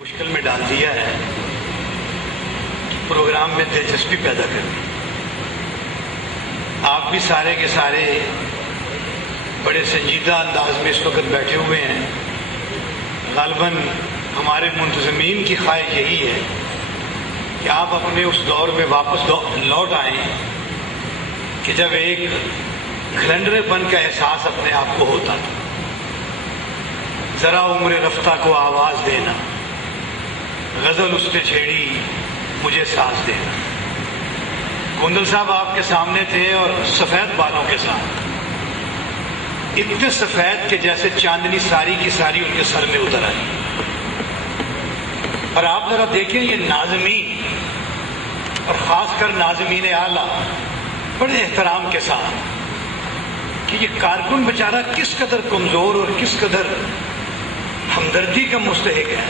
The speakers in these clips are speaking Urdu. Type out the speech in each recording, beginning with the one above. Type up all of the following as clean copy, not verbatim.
مشکل میں ڈال دیا ہے پروگرام میں دلچسپی پیدا کرنی. آپ بھی سارے کے سارے بڑے سنجیدہ انداز میں اس وقت بیٹھے ہوئے ہیں. غالباً ہمارے منتظمین کی خواہش یہی ہے کہ آپ اپنے اس دور میں واپس لوٹ آئیں کہ جب ایک گھلنڈرے پن کا احساس اپنے آپ کو ہوتا تھا. ذرا عمر رفتہ کو آواز دینا، غزل اس نے چھیڑی مجھے ساز دینا. گوندل صاحب آپ کے سامنے تھے اور سفید بالوں کے ساتھ، اتنے سفید کہ جیسے چاندنی ساری کی ساری ان کے سر میں اتر آئی. اور آپ ذرا دیکھیں یہ ناظمین اور خاص کر ناظمین اعلیٰ بڑے احترام کے ساتھ کہ یہ کارکن بیچارہ کس قدر کمزور اور کس قدر ہمدردی کا مستحق ہے.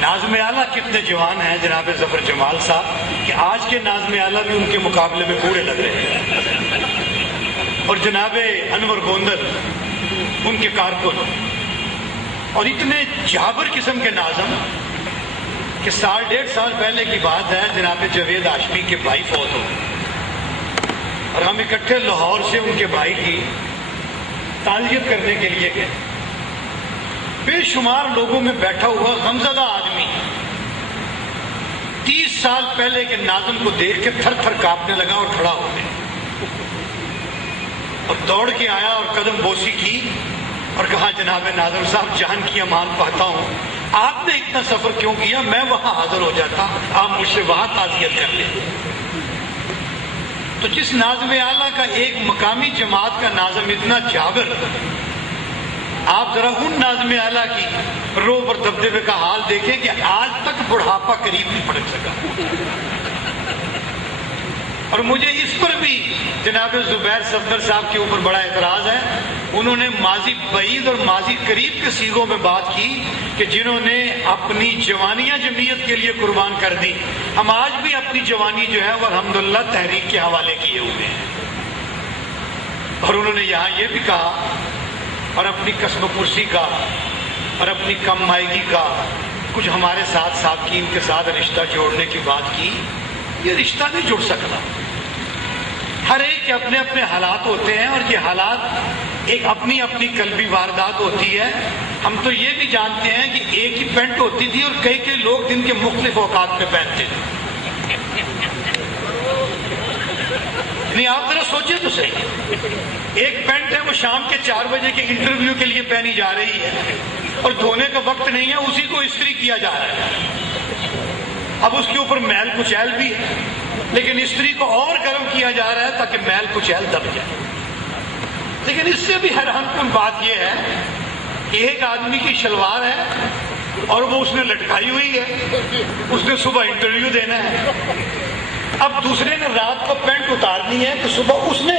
ناظم اعلیٰ کتنے جوان ہیں جناب ظفر جمال صاحب کہ آج کے ناظم اعلیٰ بھی ان کے مقابلے میں بوڑھے لگ رہے ہیں. اور جناب انور گوندل ان کے کارکن، اور اتنے جابر قسم کے ناظم کہ 1.5 سال پہلے کی بات ہے جناب جاوید ہاشمی کے بھائی فوت ہو گئے اور ہم اکٹھے لاہور سے ان کے بھائی کی تعزیت کرنے کے لیے گئے. بے شمار لوگوں میں بیٹھا ہوا غمزدہ آدمی 30 سال پہلے کے ناظم کو دیکھ کے تھر تھر کانپنے لگا اور کھڑا ہو گیا اور دوڑ کے آیا اور قدم بوسی کی اور کہا جناب ناظم صاحب جان کی امان پاتا ہوں، آپ نے اتنا سفر کیوں کیا؟ میں وہاں حاضر ہو جاتا، آپ مجھ سے وہاں تعزیت کر لیں. تو جس ناظم اعلیٰ کا ایک مقامی جماعت کا ناظم اتنا جابر، آپ ذرا ان ناظم اعلیٰ کی روب اور دبدبے کا حال دیکھیں کہ آج تک بڑھاپا قریب نہیں پڑک سکا. اور مجھے اس پر بھی جناب زبیر صفدر صاحب کے اوپر بڑا اعتراض ہے. انہوں نے ماضی بعید اور ماضی قریب کے سیغوں میں بات کی کہ جنہوں نے اپنی جوانیاں جمعیت کے لیے قربان کر دی، ہم آج بھی اپنی جوانی جو ہے وہ الحمدللہ تحریک کے حوالے کیے ہوئے ہیں. اور انہوں نے یہاں یہ بھی کہا اور اپنی کسب و پرسی کا اور اپنی کم مائگی کا کچھ ہمارے ساتھ سابقین کے ساتھ رشتہ جوڑنے کی بات کی. یہ رشتہ نہیں جڑ سکتا. ہر ایک کے اپنے اپنے حالات ہوتے ہیں اور یہ حالات ایک اپنی اپنی قلبی واردات ہوتی ہے. ہم تو یہ بھی جانتے ہیں کہ ایک ہی پینٹ ہوتی تھی اور کئی لوگ دن کے مختلف اوقات میں پہنتے تھے. نہیں آپ ذرا سوچیں تو صحیح، ایک پینٹ ہے وہ شام کے 4 بجے کے انٹرویو کے لیے پہنی جا رہی ہے اور دھونے کا وقت نہیں ہے، اسی کو استری کیا جا رہا ہے. اب اس کے اوپر میل کچیل بھی ہے لیکن استری کو اور گرم کیا جا رہا ہے تاکہ میل کچیل دب جائے. لیکن اس سے بھی حیران کن بات یہ ہے کہ ایک آدمی کی شلوار ہے اور وہ اس نے لٹکائی ہوئی ہے، اس نے صبح انٹرویو دینا ہے. اب دوسرے نے رات کو پینٹ اتارنی ہے تو صبح اس نے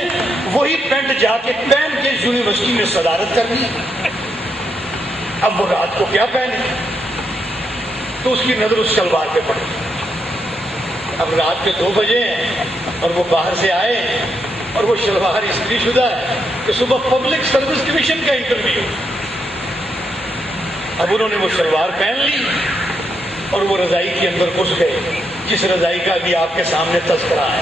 وہی پینٹ جا کے پہن کے یونیورسٹی میں صدارت کرنی ہے. اب وہ رات کو کیا پہنے تو اس کی نظر اس شلوار پہ پڑی. اب رات کے 2 بجے ہیں اور وہ باہر سے آئے اور وہ شلوار استری شدہ ہے کہ صبح پبلک سروس کمیشن کا انٹرویو. اب انہوں نے وہ شلوار پہن لی اور وہ رضائی کے اندر گھس گئے جس رضائی کا بھی آپ کے سامنے تذکرہ ہے.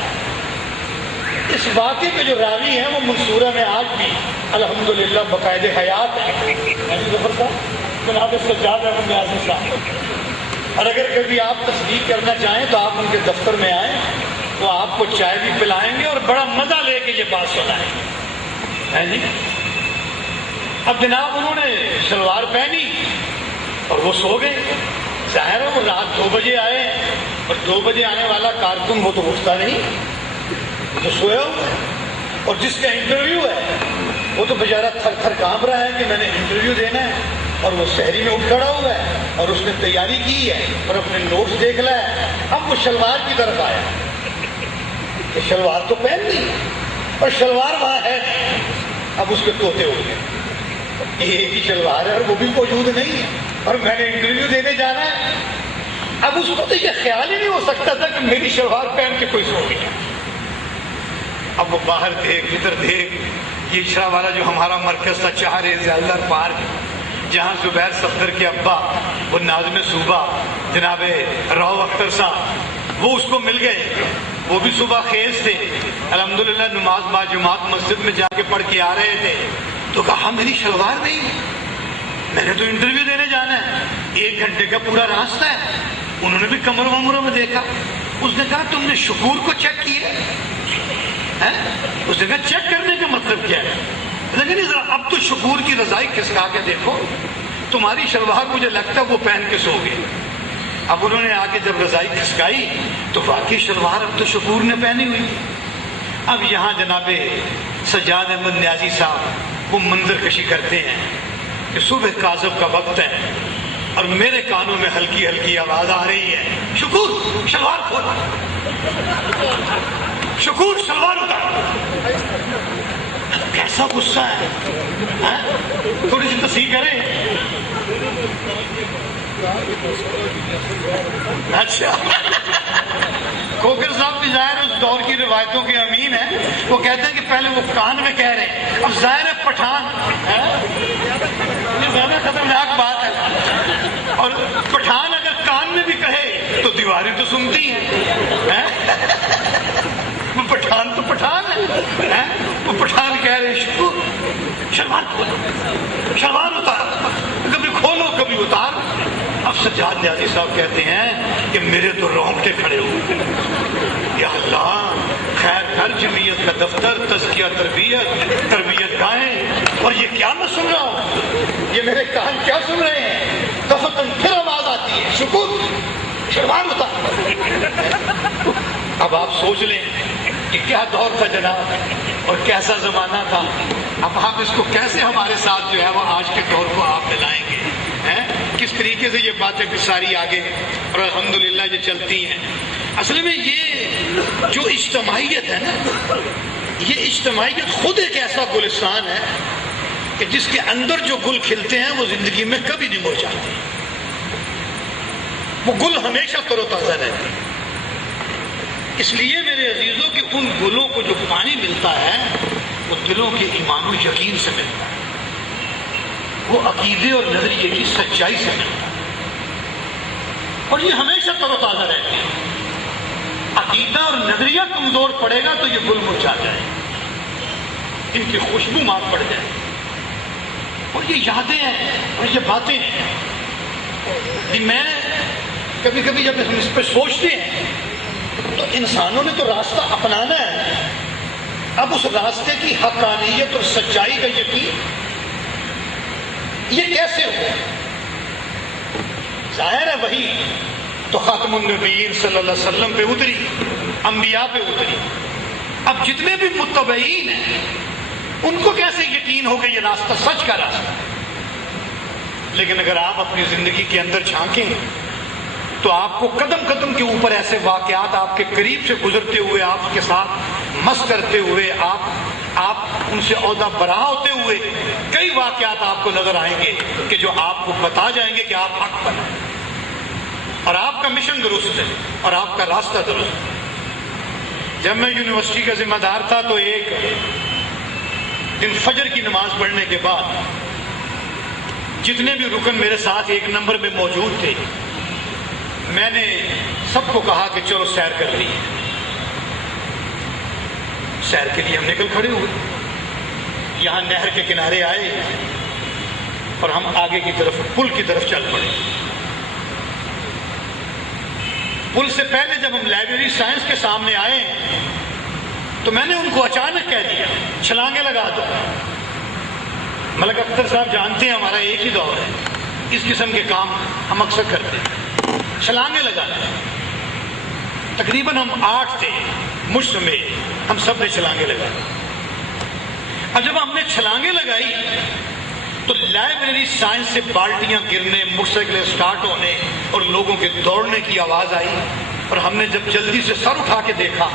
اس واقعے کے جو راوی ہیں وہ منصورہ میں آج بھی الحمدللہ باقاعدہ حیات ہیں. جناب سجاد احمد نیازی صاحب، اور اگر کبھی آپ تصدیق کرنا چاہیں تو آپ ان کے دفتر میں آئیں، وہ آپ کو چائے بھی پلائیں گے اور بڑا مزہ لے کے یہ بات سنائیں گے. اب جناب انہوں نے شلوار پہنی اور وہ سو گئے. ظاہر ہے وہ رات 2 بجے آئے اور 2 بجے آنے والا کارکن وہ تو اٹھتا نہیں، تو سویا ہوا ہے. اور جس کا انٹرویو ہے وہ تو بیچارہ تھر تھر کانپ رہا ہے کہ میں نے انٹرویو دینا ہے اور وہ شہری میں اٹھ کھڑا ہوا ہے اور اس نے تیاری کی ہے اور اپنے نوٹس دیکھ لا ہے. اب وہ شلوار کی طرف آیا کہ شلوار تو پہن لی اور شلوار وہاں ہے. اب اس کے طوطے اٹھ گئے، ایک ہی شلوار ہے اور وہ بھی موجود نہیں ہے اور میں نے انٹرویو دینے جانا ہے. اب اس کو تو یہ خیال ہی نہیں ہو سکتا تھا کہ میری شلوار پہن کے کوئی سو گیا. اب وہ باہر دیکھ ادھر دیکھ، یہ اشرا والا جو ہمارا مرکز تھا 4 زیادہ پارک، جہاں زبیر صفدر کے ابا وہ ناظم صوبہ جناب راؤ اختر صاحب، وہ اس کو مل گئے، وہ بھی صبح خیز تھے، الحمدللہ نماز با جماعت مسجد میں جا کے پڑھ کے آ رہے تھے، تو کہا میری شلوار نہیں، میں نے تو انٹرویو دینے جانا ہے، 1 گھنٹے کا پورا راستہ ہے۔ انہوں نے بھی کمر ومروں میں دیکھا، اس نے کہا تم نے شکور کو چیک کیا ہے؟ اس نے کہا چیک کرنے کا مطلب کیا ہے؟ لیکن ذرا اب تو شکور کی رضائی کھسکا کے دیکھو، تمہاری شلوار مجھے لگتا ہے وہ پہن کے سو گئے۔ اب انہوں نے آ کے جب رضائی کھسکائی تو واقعی شلوار اب تو شکور نے پہنی ہوئی تھی۔ اب یہاں جناب سجاد احمد نیازی صاحب وہ منظر کشی کرتے ہیں کہ صبح کاذب کا وقت ہے اور میرے کانوں میں ہلکی ہلکی آواز آ رہی ہے، شکور شلوار کھولا، شکور شلوار اتار۔ کیسا غصہ ہے، تھوڑی سی تصحیح کریں۔ اچھا کوکر صاحب بھی ظاہر اس دور کی روایتوں کے امین ہیں، وہ کہتے ہیں کہ پہلے وہ کان میں کہہ رہے ہیں، اب ظاہر ہے پٹھان، یہ زیادہ خطرناک بات ہے، اور پٹھان اگر کان میں بھی کہے تو دیواریں تو سنتی ہیں، وہ پٹھان تو پٹھان ہے، وہ پٹھان کہہ رہے ہیں شکور شلوار کھولو، شلوار اتار، کبھی کھولو کبھی اتار۔ اب سجاد نیازی صاحب کہتے ہیں کہ میرے تو رونگٹے کھڑے ہوئے، یا اللہ خیر ہر جمعیت کا دفتر، تزکیہ تربیت، تربیت گاہیں، اور یہ کیا میں سن رہا ہوں، یہ میرے کان کیا سن رہے ہیں؟ دفتر پھر آواز آتی ہے، شکور شلوار اتار۔ اب آپ سوچ لیں کہ کیا دور تھا جناب اور کیسا زمانہ تھا، اب آپ اس کو کیسے ہمارے ساتھ جو ہے وہ آج کے دور کو آپ ملائیں گے، کس طریقے سے یہ باتیں بھی ساری آگے اور الحمدللہ یہ چلتی ہیں۔ اصل میں یہ جو اجتماعیت ہے نا، یہ اجتماعیت خود ایک ایسا گلستان ہے کہ جس کے اندر جو گل کھلتے ہیں وہ زندگی میں کبھی نہیں مرجھاتے، وہ گل ہمیشہ تر و تازہ رہتے ہیں۔ اس لیے میرے عزیزوں کہ ان گلوں کو جو پانی ملتا ہے وہ دلوں کے ایمان و یقین سے ملتا ہے، وہ عقیدے اور نظریے کی سچائی سے ملتا ہے، اور یہ ہمیشہ تر و تازہ رہتے ہیں۔ عقیدہ اور نظریہ کمزور پڑے گا تو یہ گل مرجھا جائے، ان کی خوشبو مار پڑ جائے، اور یہ یادیں ہیں اور یہ باتیں ہیں۔ میں کبھی کبھی جب ہم اس پہ سوچتے ہیں تو انسانوں نے تو راستہ اپنانا ہے، اب اس راستے کی حقانیت اور سچائی کا یقین یہ کیسے ہو؟ ظاہر ہے وہی تو خاتم النبیین صلی اللہ علیہ وسلم پہ اتری، انبیاء پہ اتری، اب جتنے بھی متبعین ہیں ان کو کیسے یقین ہو کہ یہ راستہ سچ کا راستہ ہے؟ لیکن اگر آپ اپنی زندگی کے اندر جھانکیں تو آپ کو قدم قدم کے اوپر ایسے واقعات آپ کے قریب سے گزرتے ہوئے، آپ کے ساتھ مس کرتے ہوئے، آپ ان سے عہدہ برآ ہوتے ہوئے کئی واقعات آپ کو نظر آئیں گے کہ جو آپ کو بتا جائیں گے کہ آپ حق پر ہیں اور آپ کا مشن درست ہے اور آپ کا راستہ درست ہے۔ جب میں یونیورسٹی کا ذمہ دار تھا تو ایک دن فجر کی نماز پڑھنے کے بعد جتنے بھی رکن میرے ساتھ 1 نمبر میں موجود تھے، میں نے سب کو کہا کہ چلو سیر کر لی۔ سیر کے لیے ہم نکل کھڑے ہوئے، یہاں نہر کے کنارے آئے اور ہم آگے کی طرف پل کی طرف چل پڑے۔ پل سے پہلے جب ہم لائبریری سائنس کے سامنے آئے تو میں نے ان کو اچانک کہہ دیا چھلانگیں لگا دو۔ ملک اختر صاحب جانتے ہیں ہمارا ایک ہی دور ہے، اس قسم کے کام ہم اکثر کرتے ہیں، چھلانگیں لگانا۔ تقریباً ہم 8 تھے مجھ سمیت، ہم سب نے چھلانگیں لگائی۔ اب جب ہم نے چھلانگیں لگائی تو لائبریری سائنس سے بالٹیاں گرنے، موٹر سائیکلیں سٹارٹ ہونے اور لوگوں کے دوڑنے کی آواز آئی، اور ہم نے جب جلدی سے سر اٹھا کے دیکھا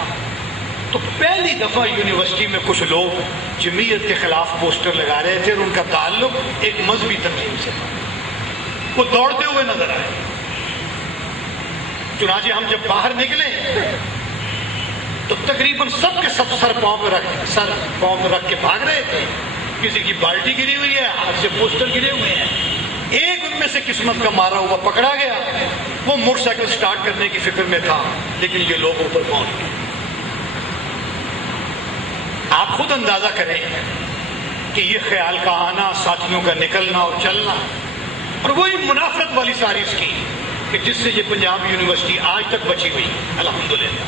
تو پہلی دفعہ یونیورسٹی میں کچھ لوگ جمعیت کے خلاف پوسٹر لگا رہے تھے اور ان کا تعلق ایک مذہبی تنظیم سے تھا، وہ دوڑتے ہوئے نظر آئے۔ چنانچہ ہم جب باہر نکلے تو تقریباً سب کے سب سر پاؤں پہ رکھ کے بھاگ رہے تھے، کسی کی بالٹی گری ہوئی ہے، ہاتھ سے پوسٹر گرے ہوئے ہیں، ایک ان میں سے قسمت کا مارا ہوا پکڑا گیا، وہ موٹر سائیکل سٹارٹ کرنے کی فکر میں تھا، لیکن یہ لوگ اوپر پہنچ گئے۔ آپ خود اندازہ کریں کہ یہ خیال کا آنا، ساتھیوں کا نکلنا اور چلنا، اور وہی منافرت والی ساری اسکیم کہ جس سے یہ پنجاب یونیورسٹی آج تک بچی ہوئی الحمدللہ،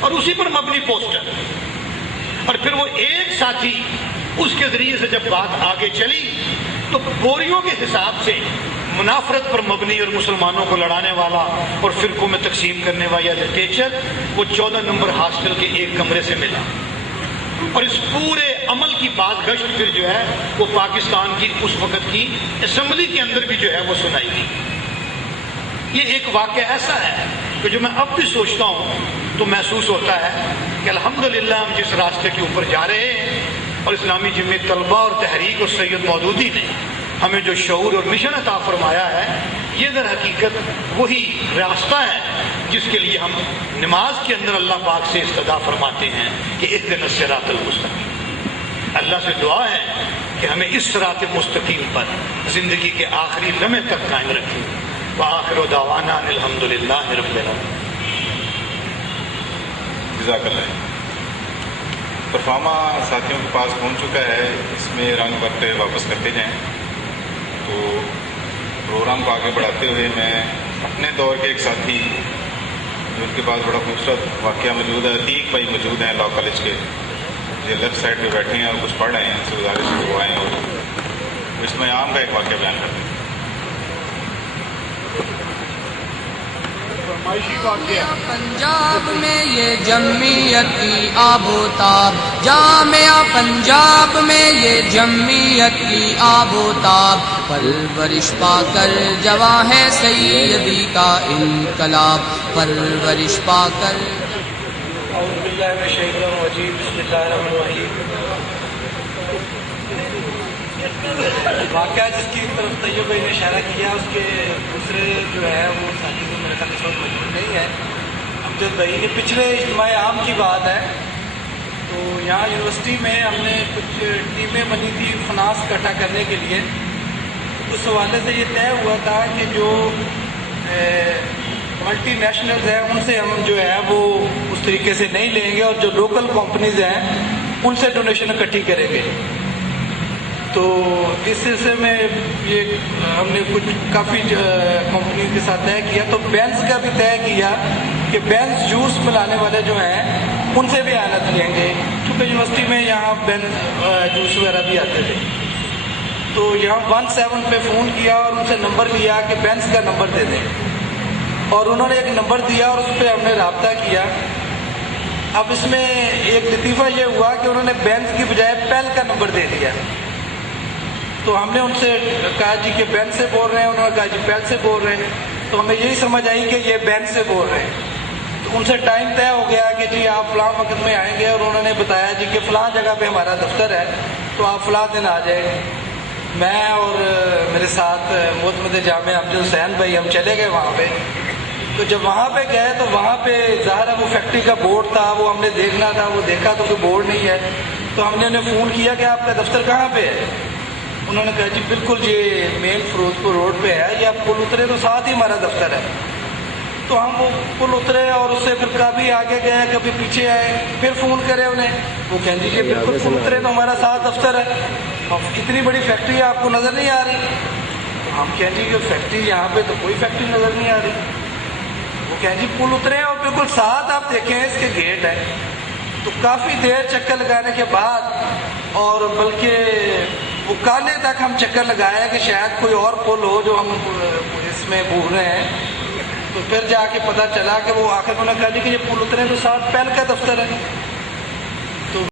اور اسی پر مبنی پوسٹر، اور پھر وہ ایک ساتھی اس کے ذریعے سے جب بات آگے چلی تو بوریوں کے حساب سے منافرت پر مبنی اور مسلمانوں کو لڑانے والا اور فرقوں میں تقسیم کرنے والا لٹریچر وہ 14 نمبر ہاسٹل کے ایک کمرے سے ملا، اور اس پورے عمل کی بات گشت پھر جو ہے وہ پاکستان کی اس وقت کی اسمبلی کے اندر بھی جو ہے وہ سنائی گئی۔ یہ ایک واقعہ ایسا ہے کہ جو میں اب بھی سوچتا ہوں تو محسوس ہوتا ہے کہ الحمدللہ ہم جس راستے کے اوپر جا رہے ہیں، اور اسلامی جمعیت طلبہ اور تحریک اور سید مودودی نے ہمیں جو شعور اور مشن عطا فرمایا ہے، یہ در حقیقت وہی راستہ ہے جس کے لیے ہم نماز کے اندر اللہ پاک سے استدعا فرماتے ہیں کہ اہدنا الصراط المستقیم۔ اللہ سے دعا ہے کہ ہمیں اس صراط مستقیم پر زندگی کے آخری لمحے تک قائم رکھیں۔ وآخر دعوانا الحمدللہ رب العالمین۔ جزاک اللہ۔ پرفارما ساتھیوں کے پاس پہنچ چکا ہے، اس میں رنگ بھرتے واپس کرتے جائیں۔ تو پروگرام کو آگے بڑھاتے ہوئے میں اپنے دور کے ایک ساتھی جو ان کے پاس بڑا خوبصورت واقعہ موجود ہے، عتیق بھائی موجود ہیں لاء کالج کے، یہ لیفٹ سائڈ پہ بیٹھے ہیں اور کچھ پڑھ رہے ہیں، ان سے گزارش ہے وہ آئیں اور اس میں عام کا ایک واقعہ بیان کرتے ہیں۔ پنجاب میں یہ جمعیت کی آب و تاب، جامعہ پنجاب میں یہ جمعیت کی آب و تاب، پرورش پا کر جواں ہے سیدی کا انقلاب، پرورش پا کر۔ اعوذ باللہ من الشیطان الرجیم، بسم اللہ الرحمن الرحیم۔ واقعہ جس کی طرف طیب بھائی نے اشارہ کیا، اس کے دوسرے جو ہے وہ ساتھی تو میرے خیال اس وقت موجود نہیں ہے۔ امجد بھائی نے پچھلے اجتماع عام کی بات ہے، تو یہاں یونیورسٹی میں ہم نے کچھ ٹیمیں بنی تھی فنانس اکٹھا کرنے کے لیے۔ اس حوالے سے یہ طے ہوا تھا کہ جو ملٹی نیشنلز ہیں ان سے ہم جو ہے وہ اس طریقے سے نہیں لیں گے، اور جو لوکل کمپنیز ہیں ان سے ڈونیشن اکٹھی کریں گے۔ تو اس سلسلے میں یہ ہم نے کچھ کافی کمپنی کے ساتھ طے کیا، تو بینز کا بھی طے کیا کہ بینز جوس پلانے والے جو ہیں ان سے بھی اعانت لیں گے، کیونکہ یونیورسٹی میں یہاں بینز جوس وغیرہ بھی آتے تھے۔ تو یہاں 17 پہ فون کیا اور ان سے نمبر لیا کہ بینز کا نمبر دے دیں، اور انہوں نے ایک نمبر دیا اور اس پہ ہم نے رابطہ کیا۔ اب اس میں ایک لطیفہ یہ ہوا کہ انہوں نے بینز کی بجائے پیل کا نمبر دے دیا۔ تو ہم نے ان سے کہا جی کہ بینز سے بول رہے ہیں، انہوں نے کہا جی پیل سے بول رہے ہیں، تو ہمیں یہی سمجھ آئی کہ یہ بینز سے بول رہے ہیں۔ تو ان سے ٹائم طے ہو گیا کہ جی آپ فلاں وقت میں آئیں گے، اور انہوں نے بتایا جی کہ فلاں جگہ پہ ہمارا دفتر ہے، تو آپ فلاں دن آ جائیں۔ میں اور میرے ساتھ معتمد جامع امجد حسین بھائی ہم چلے گئے وہاں پہ۔ تو جب وہاں پہ گئے تو وہاں پہ ظاہر ہے وہ فیکٹری کا بورڈ تھا، وہ ہم نے دیکھنا تھا، وہ دیکھا تو کوئی بورڈ نہیں ہے۔ تو ہم نے انہیں فون کیا کہ آپ کا دفتر کہاں پہ ہے؟ انہوں نے کہا جی بالکل یہ مین فیروزپور روڈ پہ ہے، یہ آپ پل اترے تو ساتھ ہی ہمارا دفتر ہے۔ تو ہم وہ پل اترے اور اس سے پھر کبھی آگے گئے کبھی پیچھے آئے، پھر فون کرے انہیں، وہ کہیں جی کہ بالکل پل اترے تو ہمارا ساتھ دفتر ہے، اتنی بڑی فیکٹری آپ کو نظر نہیں آ رہی؟ تو ہم کہیں جی کہ فیکٹری یہاں پہ تو کوئی فیکٹری نظر نہیں آ رہی۔ وہ کہیں جی پل اترے اور بالکل ساتھ آپ دیکھیں اس کے گیٹ ہے۔ تو کافی دیر چکر لگانے کے بعد، اور بلکہ وہ کالے تک ہم چکر لگایا کہ شاید کوئی اور پل ہو جو ہم اس میں بھول رہے ہیں۔ تو پھر جا کے پتہ چلا کہ وہ آخر انہوں نے کہا جی کہ یہ پل اترے تو ساتھ پیل کا دفتر ہے۔